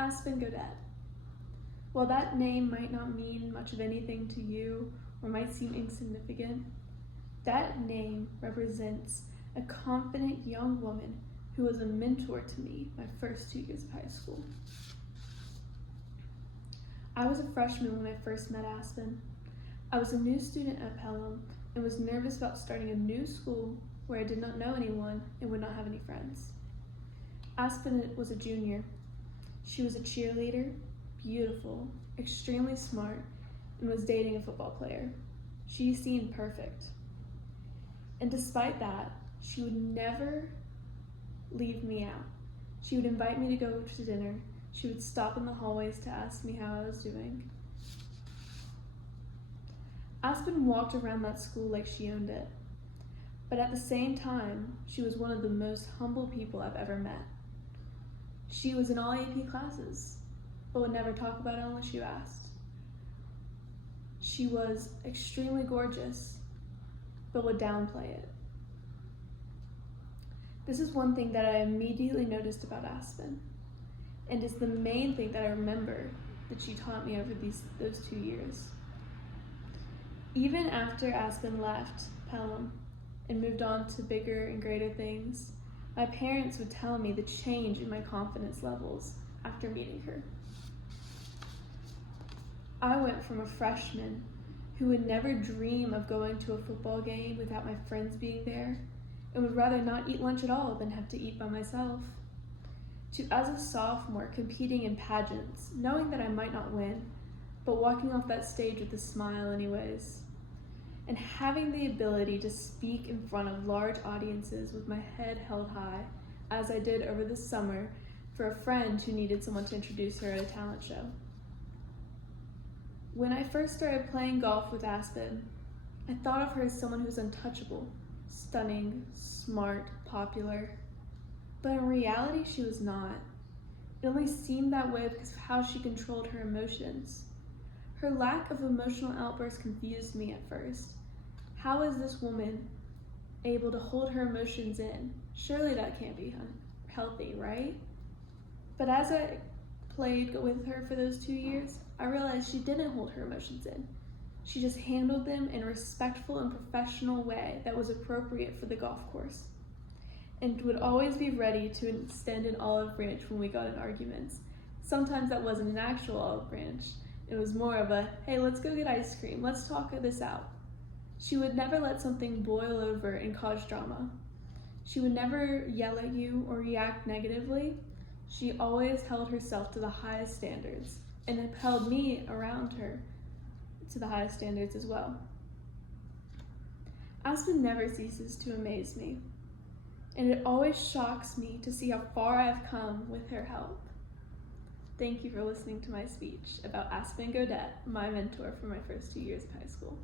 Aspen Godet. While that name might not mean much of anything to you or might seem insignificant, that name represents a confident young woman who was a mentor to me my first 2 years of high school. I was a freshman when I first met Aspen. I was a new student at Pelham and was nervous about starting a new school where I did not know anyone and would not have any friends. Aspen was a junior. She was a cheerleader, beautiful, extremely smart, and was dating a football player. She seemed perfect. And despite that, she would never leave me out. She would invite me to go to dinner. She would stop in the hallways to ask me how I was doing. Aspen walked around that school like she owned it. But at the same time, she was one of the most humble people I've ever met. She was in all AP classes, but would never talk about it unless you asked. She was extremely gorgeous, but would downplay it. This is one thing that I immediately noticed about Aspen, and is the main thing that I remember that she taught me over those 2 years. Even after Aspen left Pelham and moved on to bigger and greater things, my parents would tell me the change in my confidence levels after meeting her. I went from a freshman who would never dream of going to a football game without my friends being there and would rather not eat lunch at all than have to eat by myself, to as a sophomore competing in pageants, knowing that I might not win, but walking off that stage with a smile anyways, and having the ability to speak in front of large audiences with my head held high, as I did over the summer for a friend who needed someone to introduce her at a talent show. When I first started playing golf with Aspen, I thought of her as someone who's untouchable, stunning, smart, popular. But in reality, she was not. It only seemed that way because of how she controlled her emotions. Her lack of emotional outbursts confused me at first. How is this woman able to hold her emotions in? Surely that can't be healthy, right? But as I played with her for those 2 years, I realized she didn't hold her emotions in. She just handled them in a respectful and professional way that was appropriate for the golf course, and would always be ready to extend an olive branch when we got in arguments. Sometimes that wasn't an actual olive branch. It was more of a, hey, let's go get ice cream. Let's talk this out. She would never let something boil over and cause drama. She would never yell at you or react negatively. She always held herself to the highest standards and upheld me around her to the highest standards as well. Aspen never ceases to amaze me, and it always shocks me to see how far I've come with her help. Thank you for listening to my speech about Aspen Godet, my mentor for my first 2 years of high school.